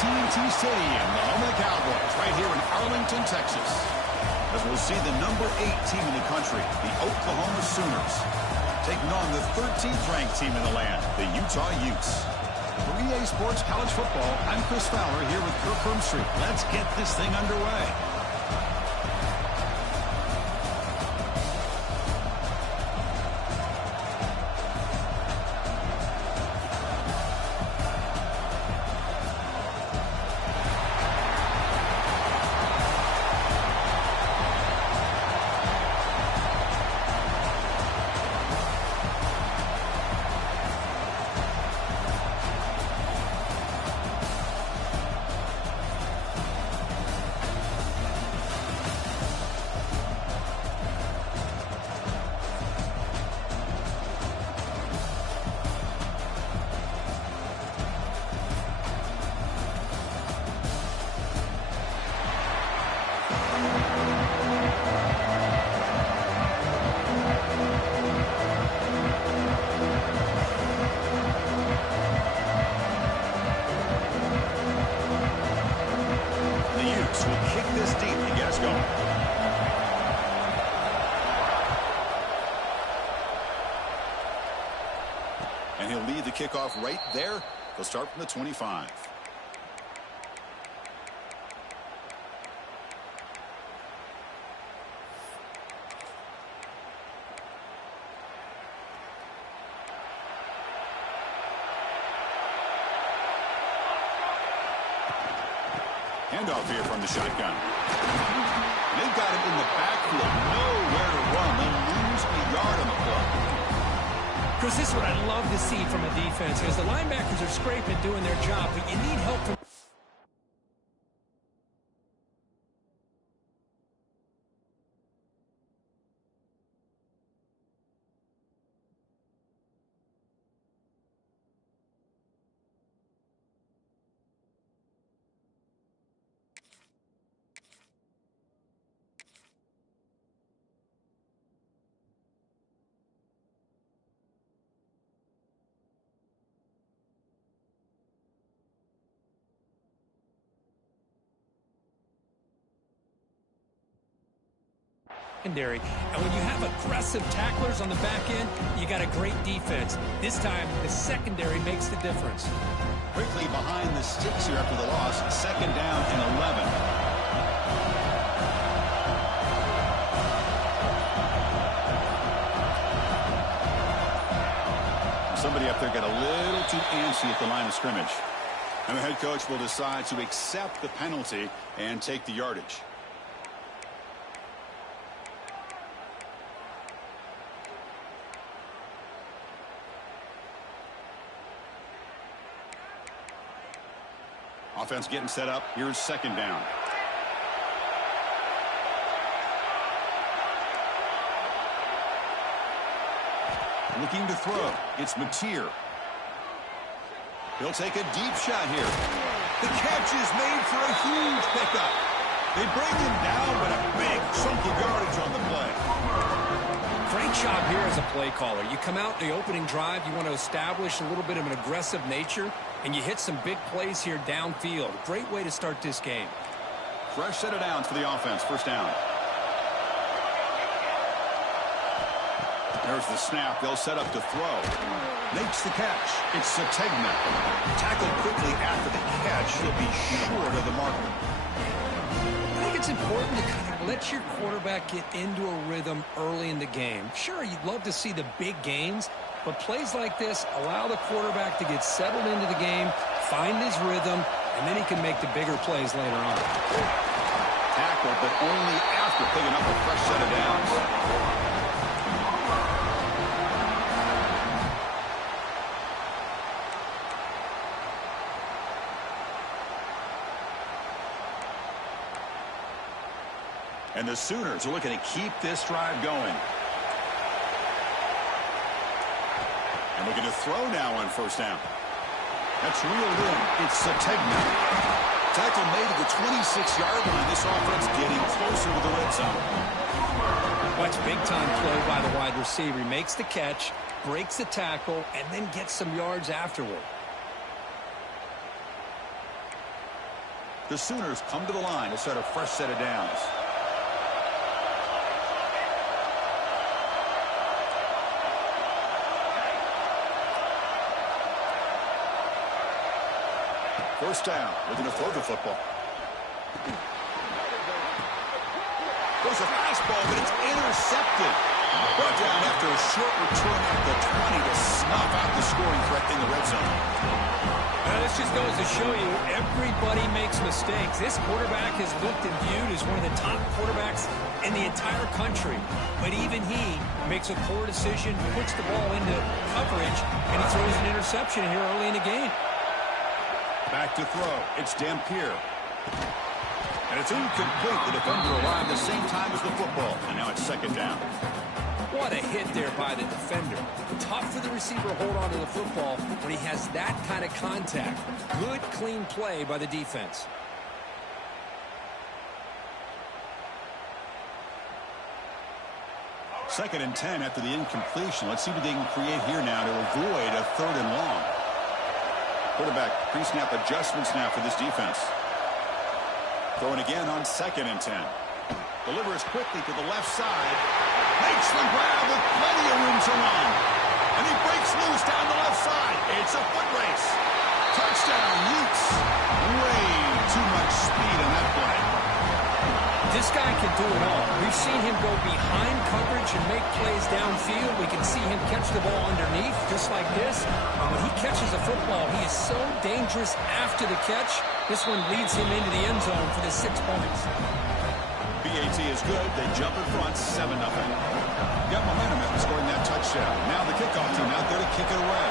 AT&T Stadium, the home of the Cowboys, right here in Arlington, Texas. As we'll see the number 8 team in the country, the Oklahoma Sooners, taking on the 13th ranked team in the land, the Utah Utes. For EA Sports College Football, I'm Chris Fowler here with Kirk Herbstreit. Let's get this thing underway. And he'll lead the kickoff right there. They'll start from the 25. Handoff here from the shotgun. They've got him in the backfield. Nowhere to run. They lose a yard on the play. Chris, this is what I'd love to see from a defense, because the linebackers are scraping, doing their job, but you need help from... secondary. And when you have aggressive tacklers on the back end, you got a great defense. This time, the secondary makes the difference. Quickly behind the sticks here after the loss. 2nd down and 11. Somebody up there got a little too antsy at the line of scrimmage. And the head coach will decide to accept the penalty and take the yardage. Offense getting set up. Here's 2nd down. Looking to throw. It's Mateer. He'll take a deep shot here. The catch is made for a huge pickup. They bring him down, but a big chunk of yardage on the play. Great job here as a play caller. You come out the opening drive, you want to establish a little bit of an aggressive nature, and you hit some big plays here downfield. Great way to start this game. Fresh set of downs for the offense. 1st down. There's the snap. They'll set up to throw. Makes the catch. It's Sategna. Tackled quickly after the catch. He'll be short of the marker. I think it's important to kind of let your quarterback get into a rhythm early in the game. Sure, you'd love to see the big gains, but plays like this allow the quarterback to get settled into the game, find his rhythm, and then he can make the bigger plays later on. Tackled, but only after picking up a fresh set of downs. And the Sooners are looking to keep this drive going. And looking to throw now on 1st down. That's reeled in. It's Sategna. Tackle made at the 26-yard line. This offense getting closer to the red zone. Watch big-time play by the wide receiver. He makes the catch, breaks the tackle, and then gets some yards afterward. The Sooners come to the line to start a fresh set of downs. First down, looking to throw the football. There's a fastball, but it's intercepted. Brought down after a short return at the 20 to snuff out the scoring threat in the red zone. This just goes to show you everybody makes mistakes. This quarterback is looked and viewed as one of the top quarterbacks in the entire country. But even he makes a poor decision, puts the ball into coverage, and he throws an interception here early in the game. Back to throw. It's Dampier. And it's incomplete. The defender arrived the same time as the football. And now it's second down. What a hit there by the defender. Tough for the receiver to hold on to the football when he has that kind of contact. Good, clean play by the defense. Second and 10 after the incompletion. Let's see what they can create here now to avoid a third and long. Quarterback pre-snap adjustments now for this defense. Throwing again on second and 10. Delivers quickly to the left side. Makes the grab with plenty of room to run. And he breaks loose down the left side. It's a foot race. Touchdown, Utes. Way too much speed on that play. This guy can do it all. We've seen him go behind coverage and make plays downfield. We can see him catch the ball underneath, just like this. When he catches a football, he is so dangerous after the catch. This one leads him into the end zone for the 6 points. BAT is good. They jump in front, 7-0. Got momentum after scoring that touchdown. Now the kickoff team out there to kick it away.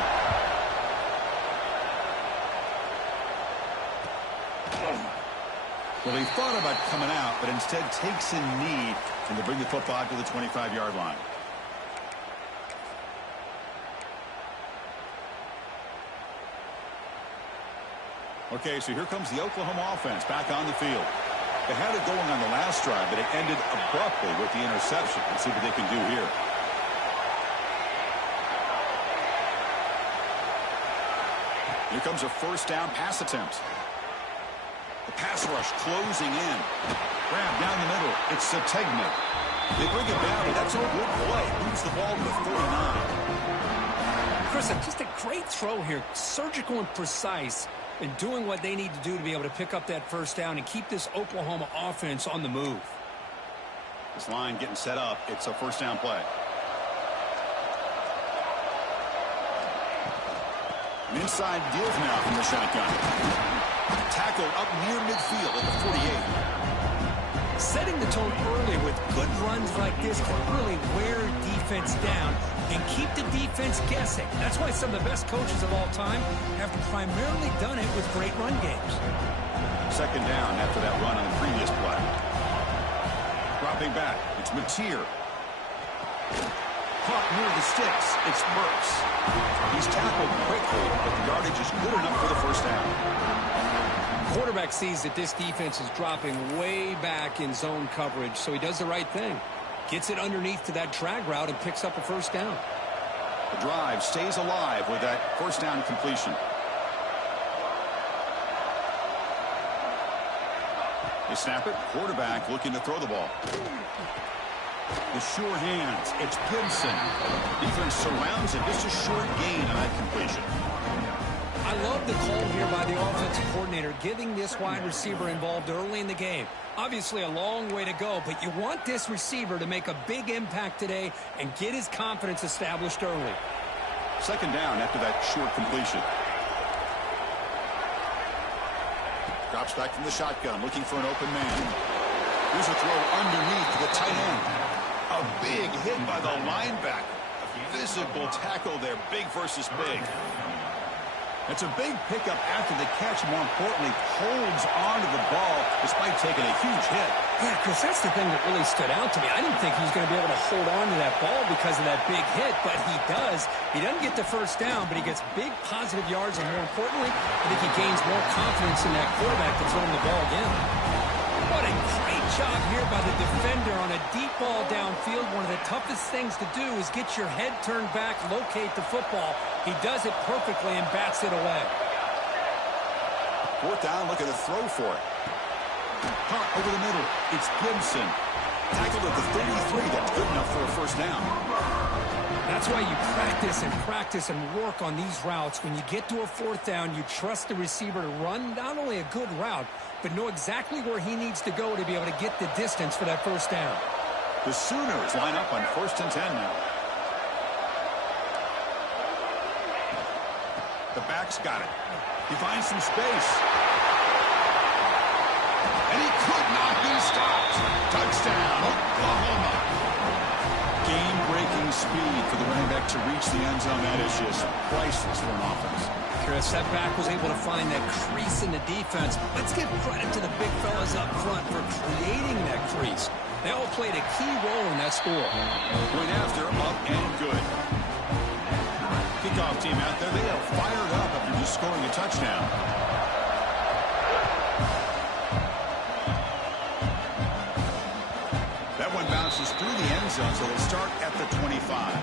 Well, he thought about coming out, but instead takes a knee and to bring the football to the 25-yard line. Okay, so here comes the Oklahoma offense back on the field. They had it going on the last drive, but it ended abruptly with the interception. Let's see what they can do here. Here comes a first down pass attempt. The pass rush closing in. Grab down the middle. It's Sategna. They bring it down, and that's a good play. Moves the ball to the 49. Chris, just a great throw here. Surgical and precise in doing what they need to do to be able to pick up that first down and keep this Oklahoma offense on the move. This line getting set up. It's a first down play. An inside give now from the shotgun. Tackled up near midfield at the 48. Setting the tone early with good runs like this can really wear defense down and keep the defense guessing. That's why some of the best coaches of all time have primarily done it with great run games. Second down after that run on the previous play. Dropping back, it's Mateer. Caught near the sticks, it's Burks. He's tackled quickly, but the yardage is good enough for the first down. Quarterback sees that this defense is dropping way back in zone coverage, so he does the right thing. Gets it underneath to that drag route and picks up a first down. The drive stays alive with that first down completion. They snap it. Quarterback looking to throw the ball. The sure hands. It's Gibson. Defense surrounds it. Just a short gain on that completion. I love the call here by the offensive coordinator, getting this wide receiver involved early in the game. Obviously a long way to go, but you want this receiver to make a big impact today and get his confidence established early. Second down after that short completion. Drops back from the shotgun, looking for an open man. Here's a throw underneath to the tight end. A big hit by the linebacker. A physical tackle there, big versus big. It's a big pickup after the catch. More importantly, holds on to the ball despite taking a huge hit. Yeah, Chris, that's the thing that really stood out to me. I didn't think he was going to be able to hold on to that ball because of that big hit, but he does. He doesn't get the first down, but he gets big positive yards, and more importantly, I think he gains more confidence in that quarterback to throw him the ball again. What a great job here by the defender on a deep ball downfield. One of the toughest things to do is get your head turned back, locate the football. He does it perfectly and bats it away. Fourth down, looking to throw for it. Caught over the middle. It's Gibson. Tackled at the 33. That's good enough for a first down. That's why you practice and work on these routes. When you get to a fourth down, you trust the receiver to run not only a good route, but know exactly where he needs to go to be able to get the distance for that first down. The Sooners line up on 1st and 10 now. The back's got it. He finds some space. And he could not be stopped. Touchdown, Oklahoma. Game-breaking speed for the running back to reach the end zone. That is just priceless for an offense. Chris, that back was able to find that crease in the defense. Let's give credit to the big fellas up front for creating that crease. They all played a key role in that score. Point after, up and good. Kickoff team out there, they are fired up after just scoring a touchdown. That one bounces through the end zone, so they'll start at the 25.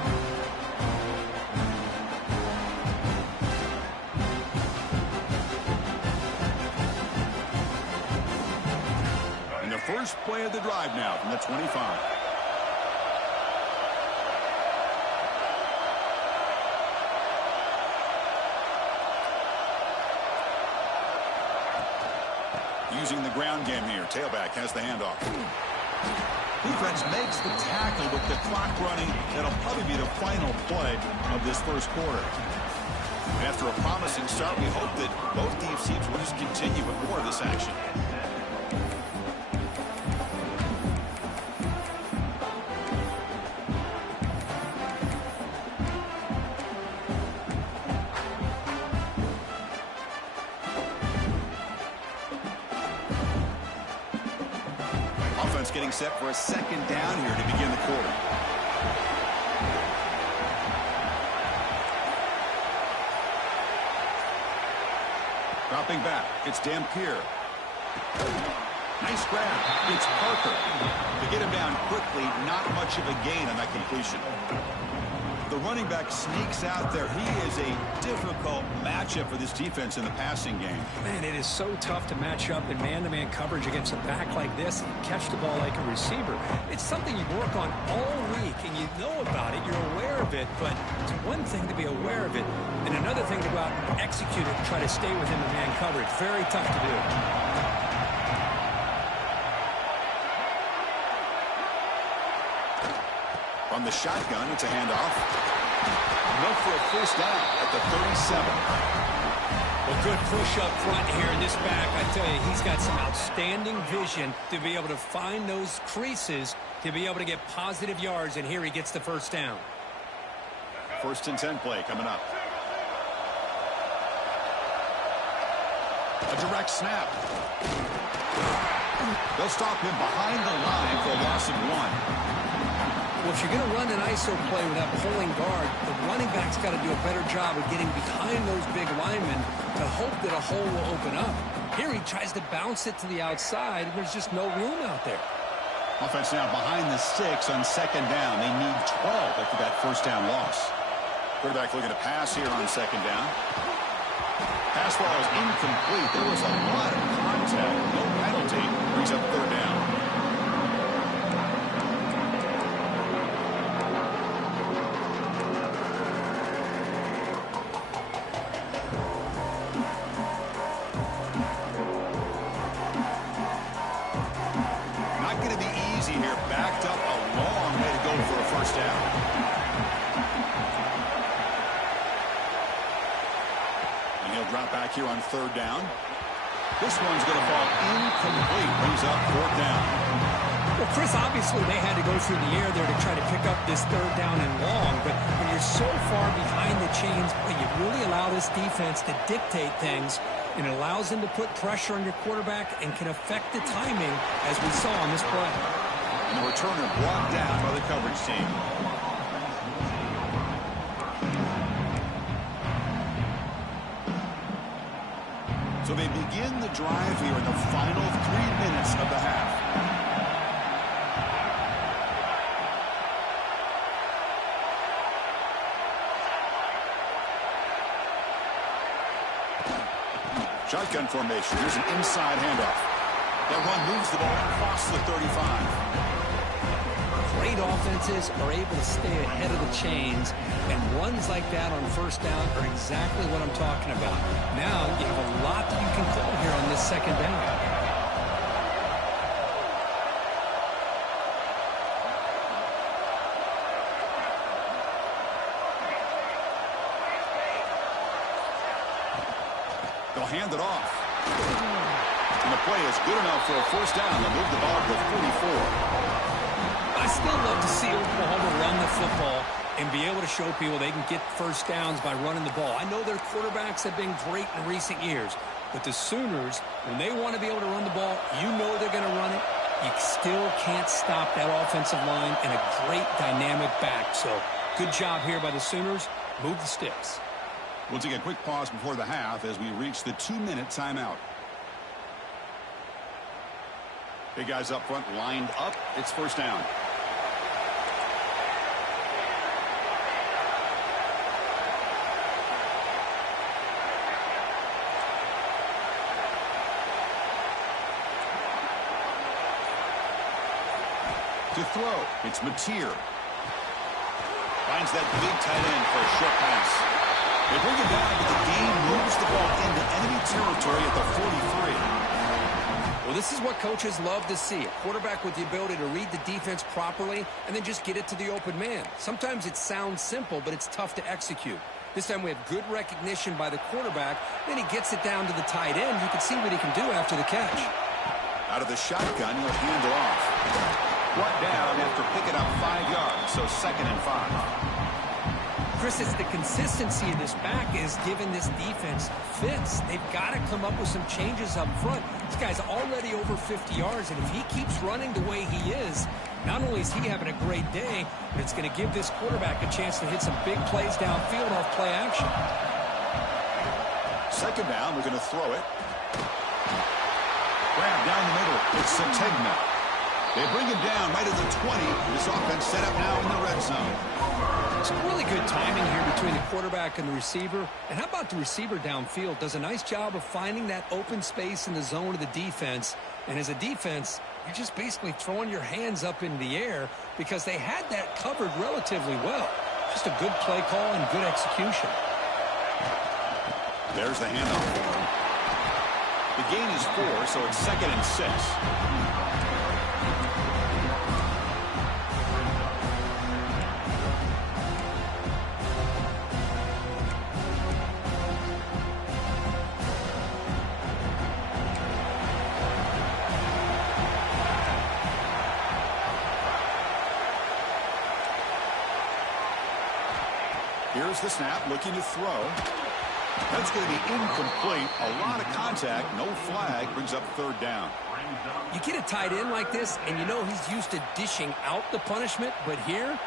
And the first play of the drive now from the 25. Using the ground game here. Tailback has the handoff. Defense makes the tackle with the clock running. That'll probably be the final play of this first quarter. And after a promising start, we hope that both teams will just continue with more of this action. Getting set for a second down here to begin the quarter. Dropping back, it's Dampier. Nice grab. It's Parker. To get him down quickly, not much of a gain on that completion. The running back sneaks out there. He is a difficult matchup for this defense in the passing game. Man, it is so tough to match up in man-to-man coverage against a back like this and catch the ball like a receiver. It's something you work on all week, and you know about it. You're aware of it, but it's one thing to be aware of it, and another thing to go out and execute it and try to stay within the man coverage. Very tough to do. On the shotgun, it's a handoff. Enough for a first down at the 37. Well, good push up front here in this back. I tell you, he's got some outstanding vision to be able to find those creases, to be able to get positive yards, and here he gets the first down. 1st and 10 play coming up. A direct snap. They'll stop him behind the line for a loss of 1. Well, if you're going to run an ISO play with that pulling guard, the running back's got to do a better job of getting behind those big linemen to hope that a hole will open up. Here he tries to bounce it to the outside, and there's just no room out there. Offense now behind the sticks on second down. They need 12 after that first down loss. Quarterback looking to pass here on second down. Pass ball is incomplete. There was a lot of contact. No penalty. Brings up third down. Here on third down. This one's going to fall incomplete. Brings up fourth down. Well, Chris, obviously they had to go through the air there to try to pick up this third down and long, but when you're so far behind the chains, you really allow this defense to dictate things, and it allows them to put pressure on your quarterback and can affect the timing, as we saw on this play. And the returner brought down by the coverage team. So they begin the drive here in the final 3 minutes of the half. Shotgun formation. Here's an inside handoff. That run moves the ball across the 35. Great offenses are able to stay ahead of the chains, and runs like that on first down are exactly what I'm talking about. Now you have a lot that you can call here on this second down. They'll hand it off. And the play is good enough for a first down. They'll move the ball to the 44. I still love to see Oklahoma run the football and be able to show people they can get first downs by running the ball. I know their quarterbacks have been great in recent years, but the Sooners, when they want to be able to run the ball, you know they're going to run it. You still can't stop that offensive line and a great dynamic back. So good job here by the Sooners. Move the sticks. We'll take a quick pause before the half as we reach the 2-minute timeout. Big guys up front lined up. It's first down. To throw, it's Mateer. Finds that big tight end for a short pass. They bring it down, but the game moves the ball into enemy territory at the 43. Well, this is what coaches love to see. A quarterback with the ability to read the defense properly and then just get it to the open man. Sometimes it sounds simple, but it's tough to execute. This time we have good recognition by the quarterback. Then he gets it down to the tight end. You can see what he can do after the catch. Out of the shotgun, he'll hand it off. Brought down after picking up 5 yards, so 2nd and 5. Chris, it's the consistency of this back is giving this defense fits. They've got to come up with some changes up front. This guy's already over 50 yards, and if he keeps running the way he is, not only is he having a great day, but it's going to give this quarterback a chance to hit some big plays downfield off play action. 2nd down, we're going to throw it. Grab down the middle. It's Sategna. They bring him down right at the 20. This offense set up now in the red zone. Some really good timing here between the quarterback and the receiver. And how about the receiver downfield? Does a nice job of finding that open space in the zone of the defense. And as a defense, you're just basically throwing your hands up in the air because they had that covered relatively well. Just a good play call and good execution. There's the handoff for him. The gain is 4, so it's 2nd and 6. Here's the snap, looking to throw. That's going to be incomplete. A lot of contact, no flag, brings up 3rd down. You get a tight end like this, and you know he's used to dishing out the punishment, but here,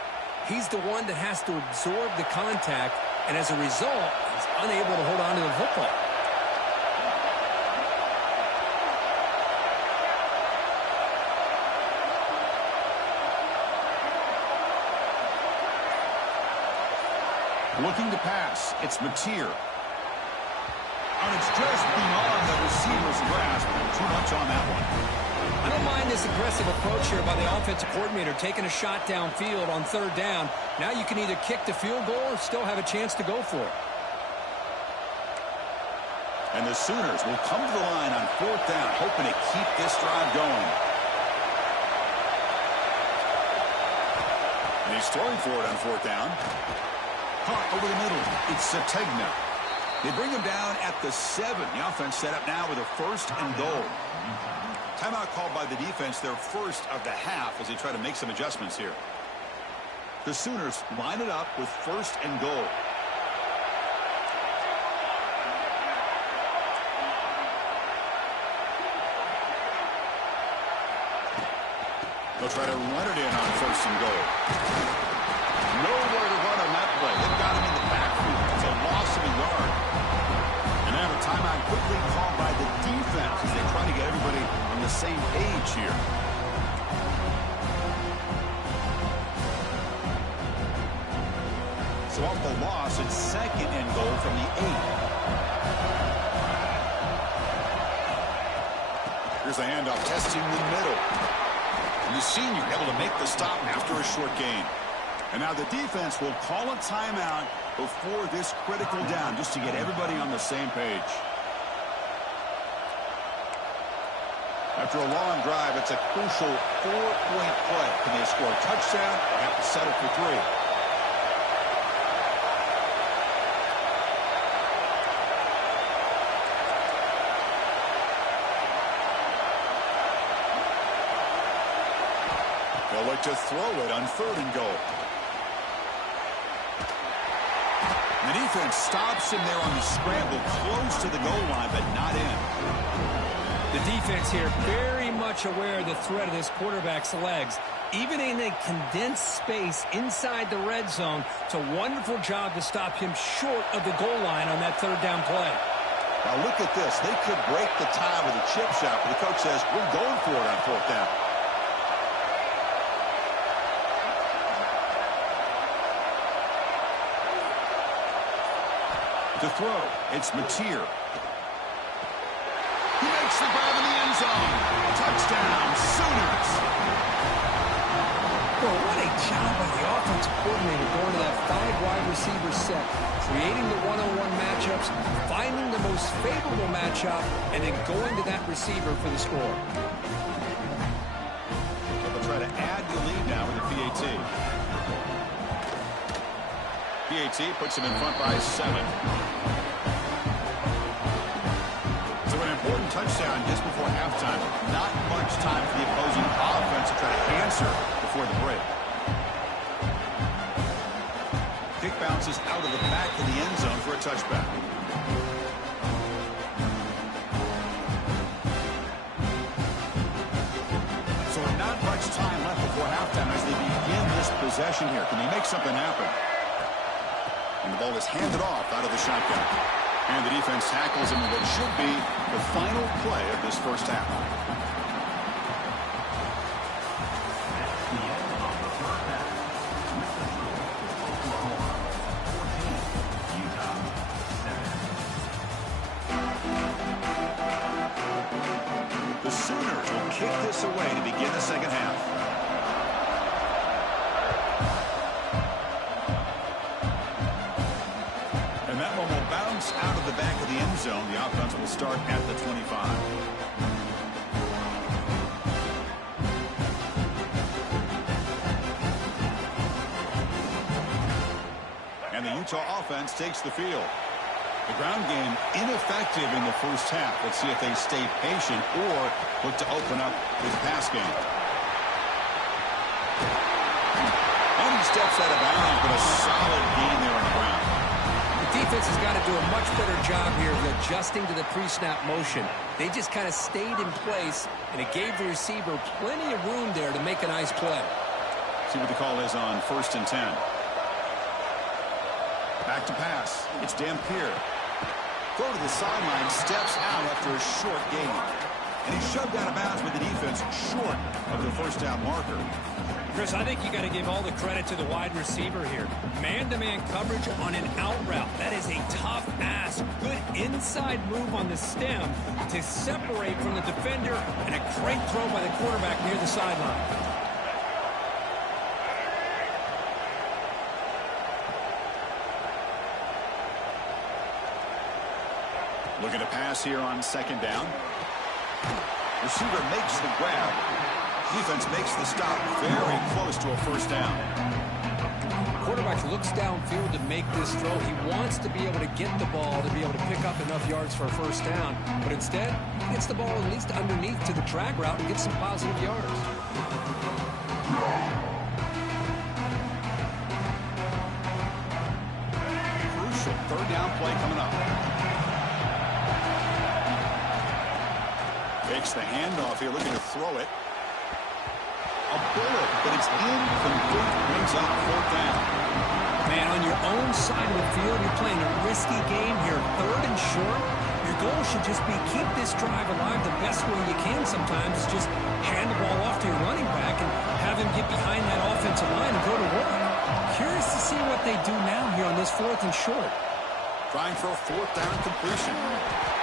he's the one that has to absorb the contact, and as a result, he's unable to hold on to the football. Looking to pass, it's Mateer. And it's just beyond the receiver's grasp. Too much on that one. I don't mind this aggressive approach here by the offensive coordinator, taking a shot downfield on 3rd down. Now you can either kick the field goal or still have a chance to go for it. And the Sooners will come to the line on 4th down, hoping to keep this drive going. And he's throwing for it on 4th down. Caught over the middle. It's Sategna. They bring him down at the 7. The offense set up now with a 1st and goal. Timeout called by the defense, their first of the half as they try to make some adjustments here. The Sooners line it up with 1st and goal. They'll try to run it in on 1st and goal. Nowhere to run on that play. They've got him in the backfield. It's a loss of a yard. And they have a timeout quickly called by the defense as they try to get everybody on the same page here. So off the loss, it's 2nd and goal from the 8. Here's the handoff, testing the middle. And the senior able to make the stop after a short gain. And now the defense will call a timeout before this critical down, just to get everybody on the same page. After a long drive, it's a crucial 4-point play. Can they score a touchdown or have to settle for 3? They'll look to throw it on 3rd and goal. The defense stops him there on the scramble, close to the goal line, but not in. The defense here very much aware of the threat of this quarterback's legs. Even in a condensed space inside the red zone, it's a wonderful job to stop him short of the goal line on that 3rd down play. Now look at this. They could break the tie with a chip shot, but the coach says, we're going for it on 4th down. To throw, it's Mateer. He makes the grab in the end zone. Touchdown, Sooners. Well, what a job by the offensive coordinator going to that 5-wide receiver set, creating the one-on-one matchups, finding the most favorable matchup, and then going to that receiver for the score. So they'll try to add the lead now with the PAT. PAT puts him in front by 7. So an important touchdown just before halftime. Not much time for the opposing offense to try to answer before the break. Kick bounces out of the back of the end zone for a touchback. So not much time left before halftime as they begin this possession here. Can they make something happen? And the ball is handed off out of the shotgun. And the defense tackles him in what should be the final play of this first half. The Sooners will kick this away to begin the second half. Out of the back of the end zone. The offense will start at the 25. And the Utah offense takes the field. The ground game ineffective in the first half. Let's see if they stay patient or look to open up this pass game. And he steps out of bounds, but a solid gain there on the ground. Defense has got to do a much better job here of adjusting to the pre-snap motion. They just kind of stayed in place, and it gave the receiver plenty of room there to make a nice play. See what the call is on 1st and 10. Back to pass. It's Dampier. Throw to the sideline, steps out after a short gain. And he's shoved out of bounds with the defense short of the first down marker. Chris, I think you got to give all the credit to the wide receiver here. Man-to-man coverage on an out route. That is a tough ask. Good inside move on the stem to separate from the defender, and a great throw by the quarterback near the sideline. Looking to pass here on 2nd down. Receiver makes the grab. Defense makes the stop very close to a first down. Quarterback looks downfield to make this throw. He wants to be able to get the ball to be able to pick up enough yards for a first down. But instead, he gets the ball at least underneath to the drag route and gets some positive yards. Crucial 3rd down play coming up. Takes the handoff here, looking to throw it. A bullet, but it's incomplete. Brings up 4th down. Man, on your own side of the field, you're playing a risky game here. 3rd and short. Your goal should just be keep this drive alive the best way you can sometimes. Is just hand the ball off to your running back and have him get behind that offensive line and go to work. Curious to see what they do now here on this 4th and short. Trying for a 4th down completion.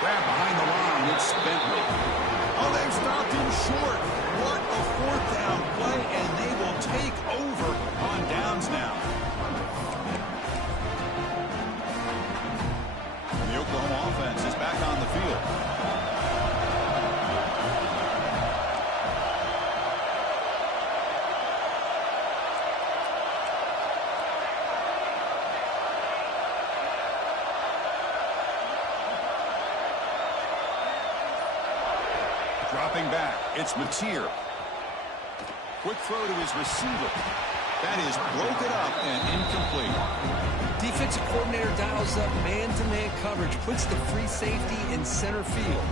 Grab behind the line. It's Bentley. Oh, they've stopped short. What a fourth down play, and they will take over on downs now. And the Oklahoma offense is back on the field. Dropping back, it's Mateer. Quick throw to his receiver. That is broken up and incomplete. Defensive coordinator dials up man-to-man coverage, puts the free safety in center field.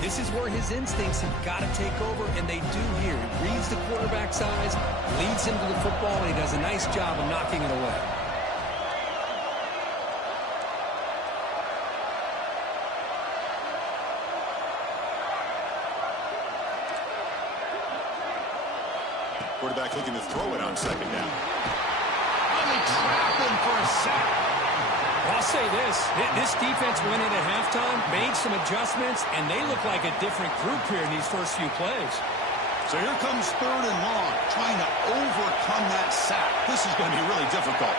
This is where his instincts have got to take over, and they do here. He reads the quarterback's eyes, leads him to the football, and he does a nice job of knocking it away. Quarterback looking to throw it on second down. Only trapping for a sack. Well, I'll say this defense went in at halftime, made some adjustments, and they look like a different group here in these first few plays. So here comes third and long, trying to overcome that sack. This is going to be really difficult.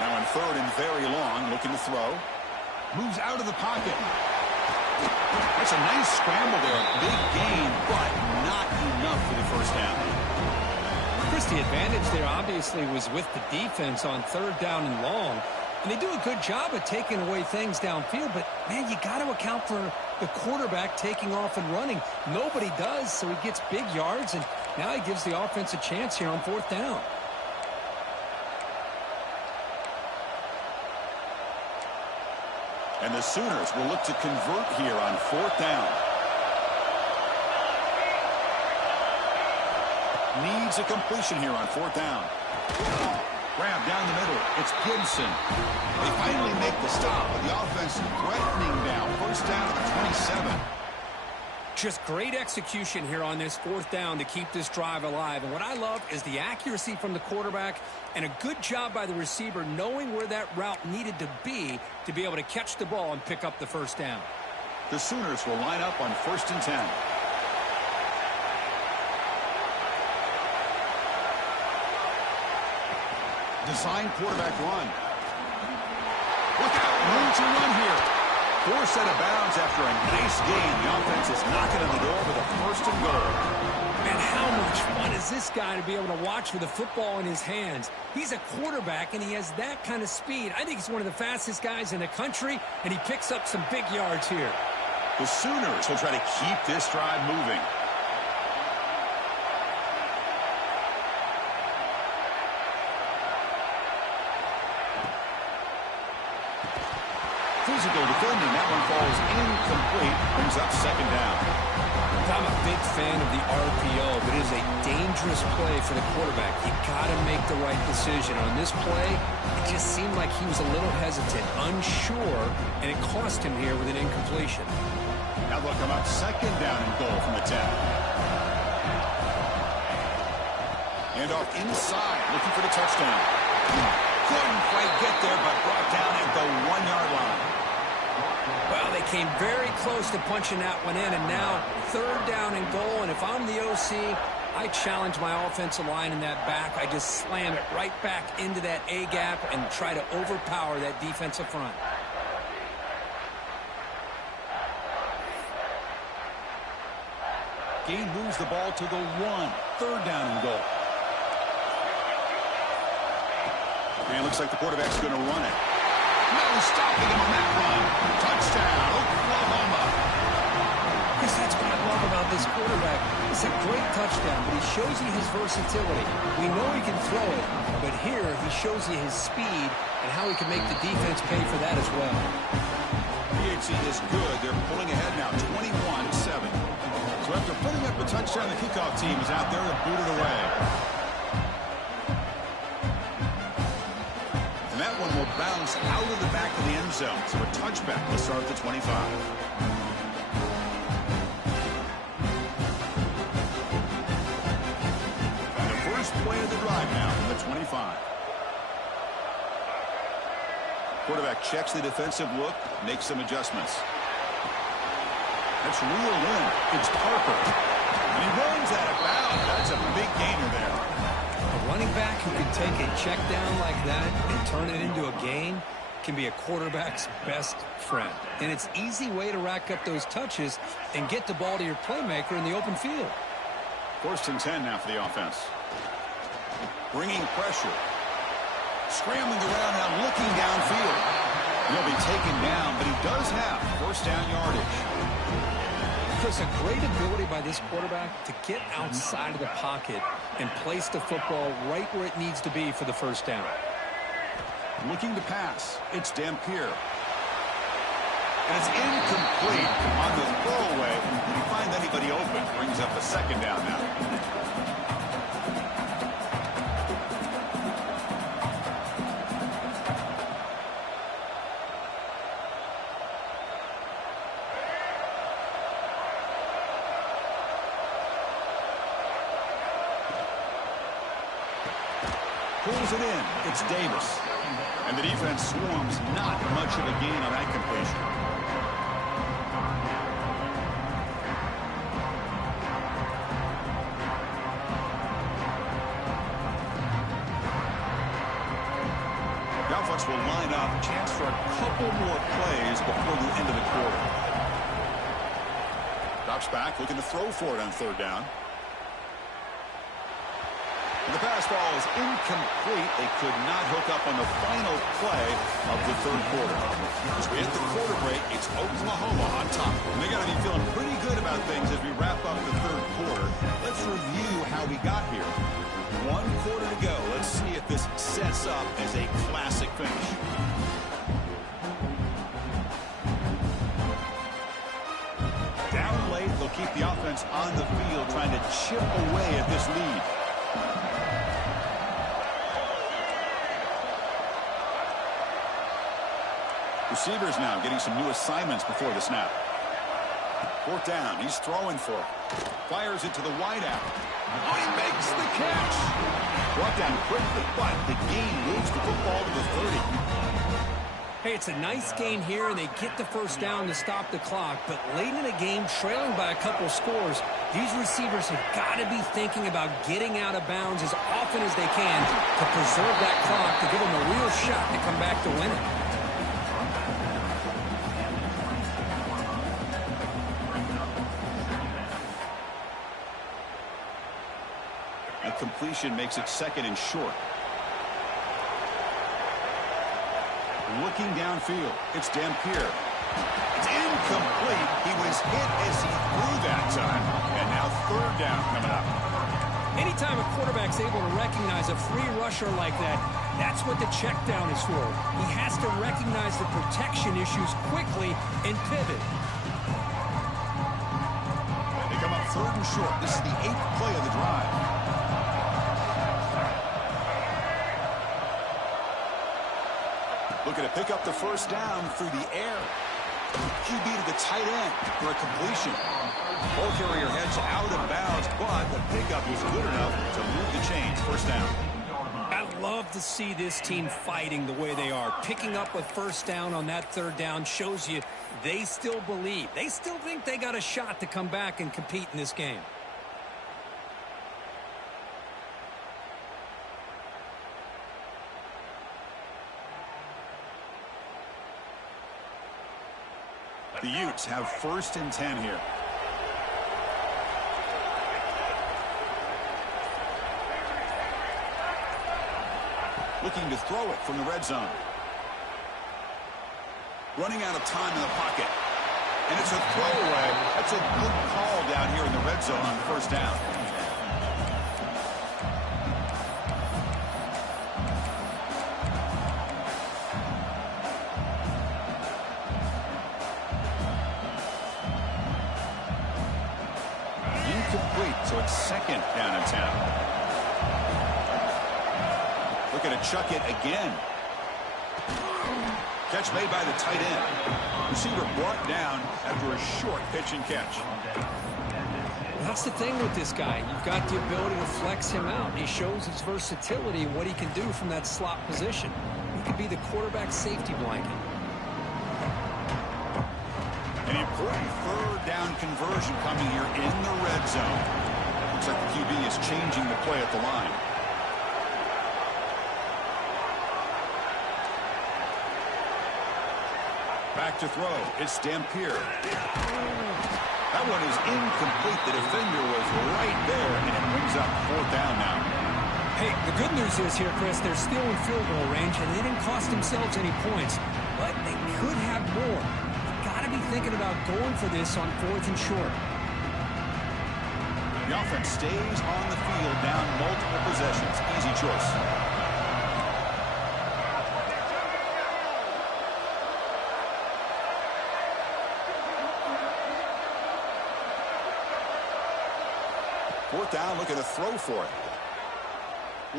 Now on third and very long, looking to throw. Moves out of the pocket. That's a nice scramble there. Big gain, but not enough for the first down. Chris, the advantage there obviously was with the defense on third down and long. And they do a good job of taking away things downfield. But, man, you got to account for the quarterback taking off and running. Nobody does, so he gets big yards. And now he gives the offense a chance here on fourth down. And the Sooners will look to convert here on fourth down. Needs a completion here on fourth down. Grab down the middle. It's Gibson. They finally make the stop, but the offense threatening now. First down at the 27. Just great execution here on this fourth down to keep this drive alive. And what I love is the accuracy from the quarterback and a good job by the receiver knowing where that route needed to be able to catch the ball and pick up the first down. The Sooners will line up on first and 10. Design quarterback run. Look out, room to run here. Forced out of bounds after a nice gain. The offense is knocking on the door with a first and goal. Man, how much fun is this guy to be able to watch with a football in his hands? He's a quarterback, and he has that kind of speed. I think he's one of the fastest guys in the country, and he picks up some big yards here. The Sooners will try to keep this drive moving. Physical defending. That one falls incomplete. Brings up second down. I'm a big fan of the RPO, but it is a dangerous play for the quarterback. You got to make the right decision. On this play, it just seemed like he was a little hesitant, unsure, and it cost him here with an incompletion. Now they'll come up second down and goal from the 10. And off inside, looking for the touchdown. Couldn't quite get there, but brought down at the 1-yard line. Well, they came very close to punching that one in, and now third down and goal. And if I'm the OC, I challenge my offensive line in that back. I just slam it right back into that A-gap and try to overpower that defensive front. Gain moves the ball to the 1. Third down and goal. And it looks like the quarterback's going to run it. No stopping him on that run. Touchdown, Oklahoma. Chris, that's what I love about this quarterback. It's a great touchdown, but he shows you his versatility. We know he can throw it, but here he shows you his speed and how he can make the defense pay for that as well. PHC is good. They're pulling ahead now, 21-7. So after putting up a touchdown, the kickoff team is out there to boot it away. And that one will bounce out of the back of the end zone. So a touchback will start at the 25. And the first play of the drive now from the 25. Quarterback checks the defensive look, makes some adjustments. That's reeled in. It's Harper. And he runs out of bounds. That's a big gainer there. A running back who can take a check down like that and turn it into a gain can be a quarterback's best friend. And it's an easy way to rack up those touches and get the ball to your playmaker in the open field. 1st and 10 now for the offense. Bringing pressure. Scrambling around now, looking downfield. He'll be taken down, but he does have 1st down yardage. Chris, a great ability by this quarterback to get outside of the pocket and place the football right where it needs to be for the 1st down. Looking to pass. It's Dampier. And it's incomplete on the throwaway. Did he find anybody open? Brings up a 2nd down now. Pulls it in. It's Davis. And the defense swarms. Not much of a gain on that completion. The offense will line up. Chance for a couple more plays before the end of the quarter. Drops back, looking to throw for it on 3rd down. And the pass ball is incomplete. They could not hook up on the final play of the 3rd quarter. As we hit the quarter break, it's Oklahoma on top. And they got to be feeling pretty good about things as we wrap up the 3rd quarter. Let's review how we got here. 1 quarter to go. Let's see if this sets up as a classic finish. Down late, they'll keep the offense on the field trying to chip away at this lead. Receivers now getting some new assignments before the snap. 4th down. He's throwing for it. Fires it to the wideout. Oh, he makes the catch. Brought down quickly, but the gain moves the football to the 30. Hey, it's a nice gain here, and they get the 1st down to stop the clock. But late in the game, trailing by a couple scores, these receivers have got to be thinking about getting out of bounds as often as they can to preserve that clock, to give them a real shot to come back to win it. Completion makes it 2nd and short. Looking downfield, it's Dampier. It's incomplete. He was hit as he threw that time. And now 3rd down coming up. Anytime a quarterback's able to recognize a free rusher like that, that's what the check down is for. He has to recognize the protection issues quickly and pivot. They come up 3rd and short. This is the 8th play of the drive. Looking to pick up the 1st down through the air. QB to the tight end for a completion. Ball carrier heads out of bounds, but the pickup was good enough to move the chains. 1st down. I love to see this team fighting the way they are. Picking up a 1st down on that 3rd down shows you they still believe. They still think they got a shot to come back and compete in this game. The Utes have 1st and 10 here. Looking to throw it from the red zone. Running out of time in the pocket. And it's a throwaway. That's a good call down here in the red zone on 1st down. So it's 2nd down and 10. Looking to chuck it again. Catch made by the tight end. Receiver brought down after a short pitch and catch. That's the thing with this guy. You've got the ability to flex him out. He shows his versatility and what he can do from that slot position. could be the quarterback's safety blanket. An important third down conversion coming here in the red zone. Looks like the QB is changing the play at the line. Back to throw. It's Dampier. That one is incomplete. The defender was right there, and it brings up fourth down now. Hey, the good news is here, Chris, they're still in field goal range, and they didn't cost themselves any points, but they could have more. You've got to be thinking about going for this on 4th and short. The offense stays on the field down multiple possessions. Easy choice. Fourth down, looking to throw for it.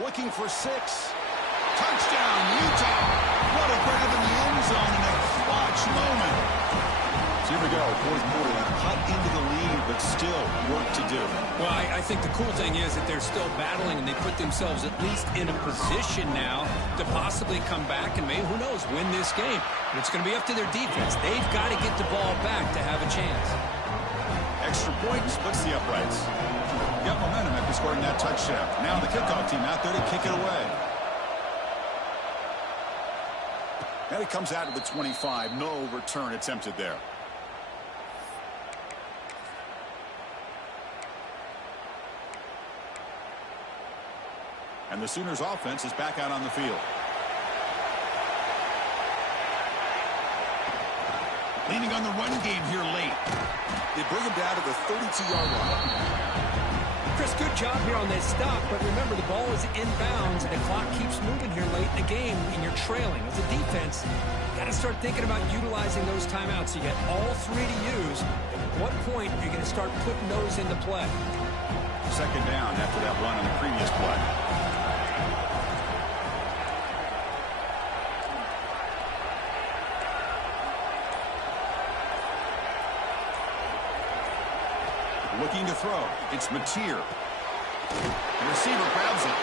Looking for 6. Touchdown, Utah. What a grab in the end zone in a clutch moment. So here we go, fourth quarter. They've cut into the lead, but still work to do. Well, I think the cool thing is that they're still battling, and they put themselves at least in a position now to possibly come back and maybe, who knows, win this game. But it's going to be up to their defense. They've got to get the ball back to have a chance. Extra point splits the uprights. Got momentum after scoring that touchdown. Now the kickoff team out there to kick it away. And it comes out to the 25. No return attempted there. And the Sooners offense is back out on the field. Leaning on the run game here late. They bring him down to the 32-yard line. Chris, good job here on this stop, but remember, the ball is inbounds, and the clock keeps moving here late in the game, and you're trailing. As a defense, you got to start thinking about utilizing those timeouts. You get all 3 to use. At what point are you going to start putting those into play? Second down after that run on the previous play. Looking to throw. It's Mateer. The receiver grabs it.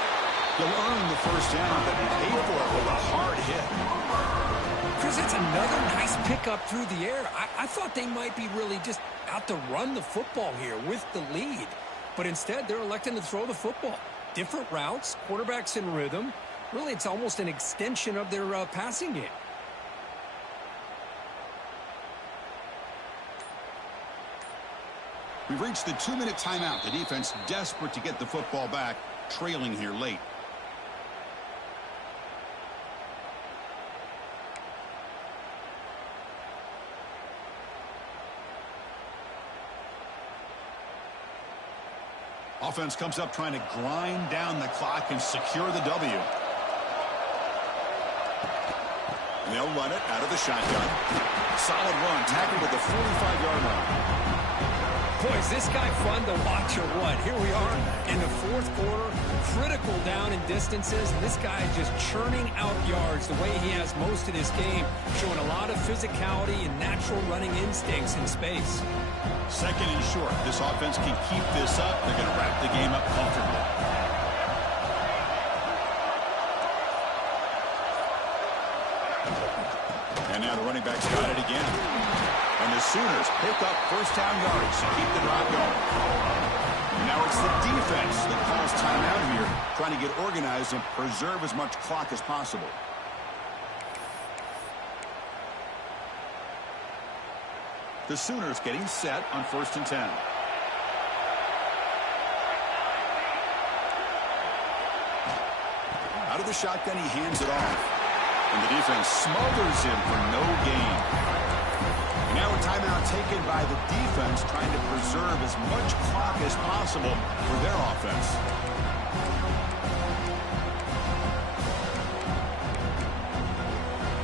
He'll earn the first down, but pay for it with a hard hit. Chris, it's another nice pickup through the air. I thought they might be really just out to run the football here with the lead. But instead, they're electing to throw the football. Different routes, quarterbacks in rhythm. Really, it's almost an extension of their passing game. We've reached the 2-minute timeout. The defense desperate to get the football back, trailing here late. Offense comes up trying to grind down the clock and secure the W. And they'll run it out of the shotgun. Solid run, tackled at the 45-yard line. Boy, is this guy fun to watch or what? Here we are in the 4th quarter, critical down in distances, and this guy is just churning out yards the way he has most of this game, showing a lot of physicality and natural running instincts in space. Second and short. This offense can keep this up. They're going to wrap the game up comfortably. And now the running back's got it again. And the Sooners pick up first down yards to keep the drive going. And now it's the defense that calls timeout here, trying to get organized and preserve as much clock as possible. The Sooners getting set on 1st and 10. Out of the shotgun, he hands it off. And the defense smothers him for no gain. Now a timeout taken by the defense, trying to preserve as much clock as possible for their offense.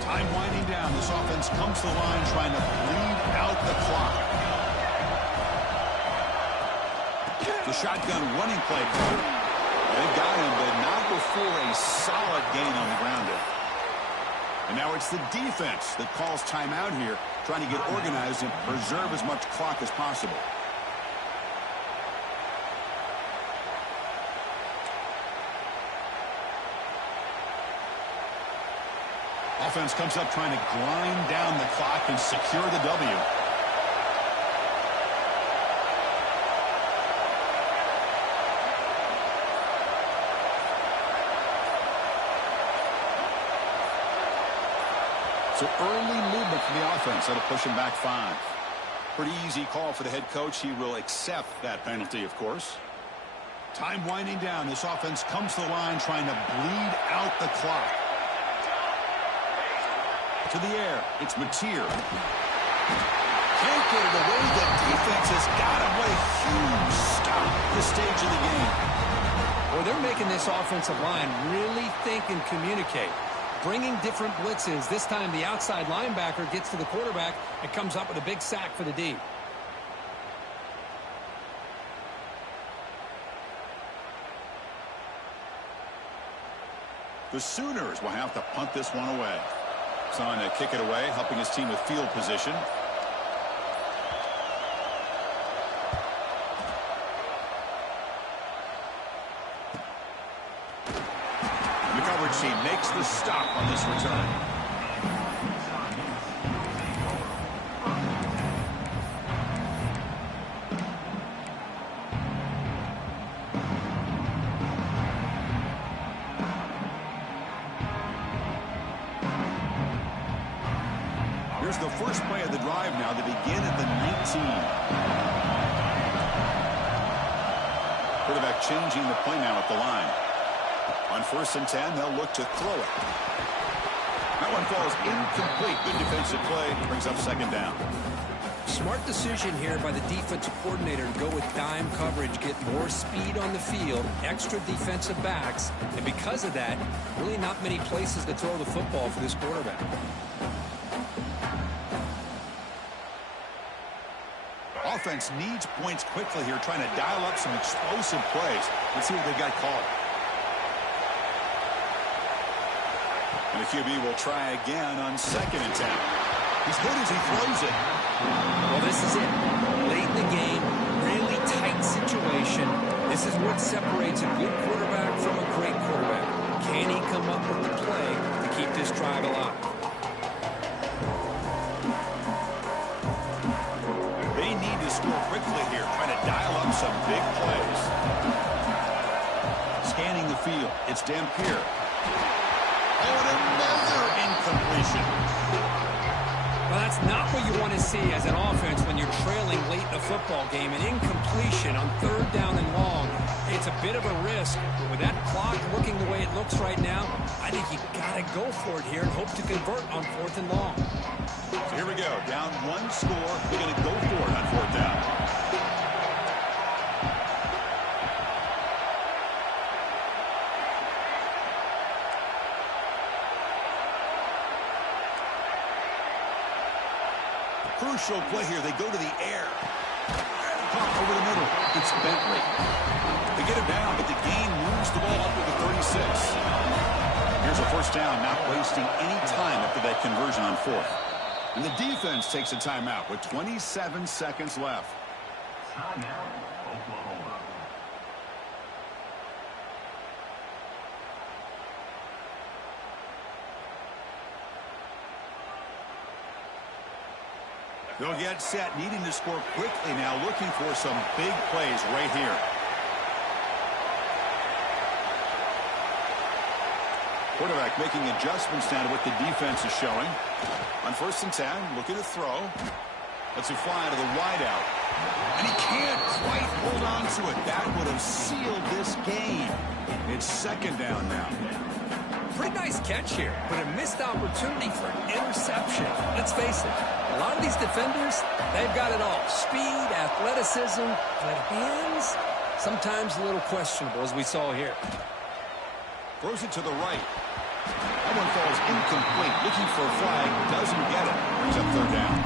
Time winding down. This offense comes to the line trying to bleed out the clock. The shotgun running play. They've got him, but not before a solid gain on the ground there. And now it's the defense that calls timeout here, trying to get organized and preserve as much clock as possible. Offense comes up trying to grind down the clock and secure the W. So early movement from the offense. That'll push him back 5. Pretty easy call for the head coach. He will accept that penalty, of course. Time winding down. This offense comes to the line trying to bleed out the clock. To the air. It's Mateer. Can't get it away. The defense has got him. What a huge stop at this stage of the game. Well, they're making this offensive line really think and communicate. Bringing different blitzes. This time the outside linebacker gets to the quarterback and comes up with a big sack for the D. The Sooners will have to punt this one away. Trying to kick it away, helping his team with field position. McCoverty makes the stop on this return. Here's the first play of the drive now. They begin at the 19. Quarterback changing the play now at the line. On 1st and 10, they'll look to throw it. That one falls incomplete. Good defensive play. Brings up 2nd down. Smart decision here by the defensive coordinator to go with dime coverage, get more speed on the field, extra defensive backs, and because of that, really not many places to throw the football for this quarterback. Offense needs points quickly here, trying to dial up some explosive plays. Let's see what they've got called. And the QB will try again on 2nd and 10. He's good as he throws it. Well, this is it. Late in the game, really tight situation. This is what separates a good quarterback from a great quarterback. Can he come up with the play to keep this drive alive? They need to score quickly here, trying to dial up some big plays. Scanning the field, it's Dampier. Oh, and another incompletion. Well, that's not what you want to see as an offense when you're trailing late in a football game. An incompletion on 3rd down and long. It's a bit of a risk, but with that clock looking the way it looks right now, I think you got to go for it here and hope to convert on 4th and long. So here we go. Down 1 score. They're going to go for it on 4th down. Crucial play here. They go to the air. Pop over the middle. It's Bentley. They get him down, but the gain moves the ball up to the 36. Here's a 1st down, not wasting any time after that conversion on 4th. And the defense takes a timeout with 27 seconds left. Timeout, Oklahoma. They'll get set, needing to score quickly now, looking for some big plays right here. Quarterback making adjustments now to what the defense is showing. On 1st and 10, looking to throw. Lets it fly to the wideout. And he can't quite hold on to it. That would have sealed this game. It's 2nd down now. Pretty nice catch here, but a missed opportunity for an interception. Let's face it, a lot of these defenders, they've got it all. Speed, athleticism, but hands, sometimes a little questionable, as we saw here. Throws it to the right. That one falls incomplete. Looking for a flag. Doesn't get it. Brings up 3rd down.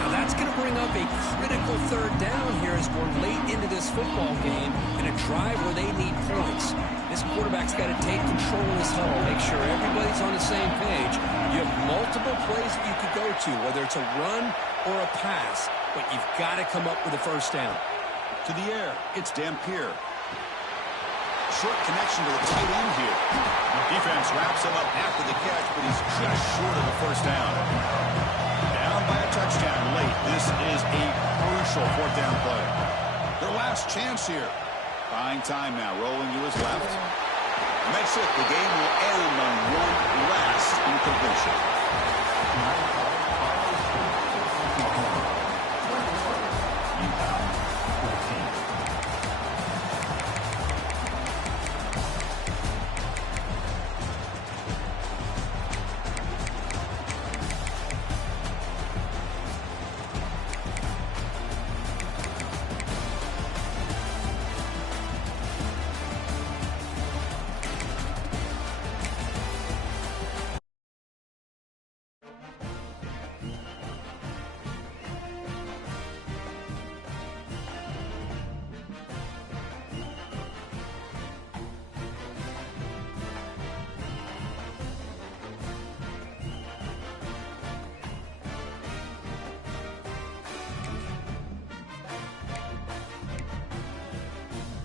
Now that's going to bring up a critical 3rd down here as we're late into this football game in a drive where they need points. This quarterback's got to take control of this huddle, make sure everybody's on the same page. You have multiple plays that you could go to, whether it's a run or a pass, but you've got to come up with a 1st down. To the air, it's Dampier. Short connection to the tight end here. Defense wraps him up after the catch, but he's just short of the first down. Down by a touchdown late. This is a crucial fourth down play. Their last chance here. Buying time now, rolling to his left. That's it. The game will end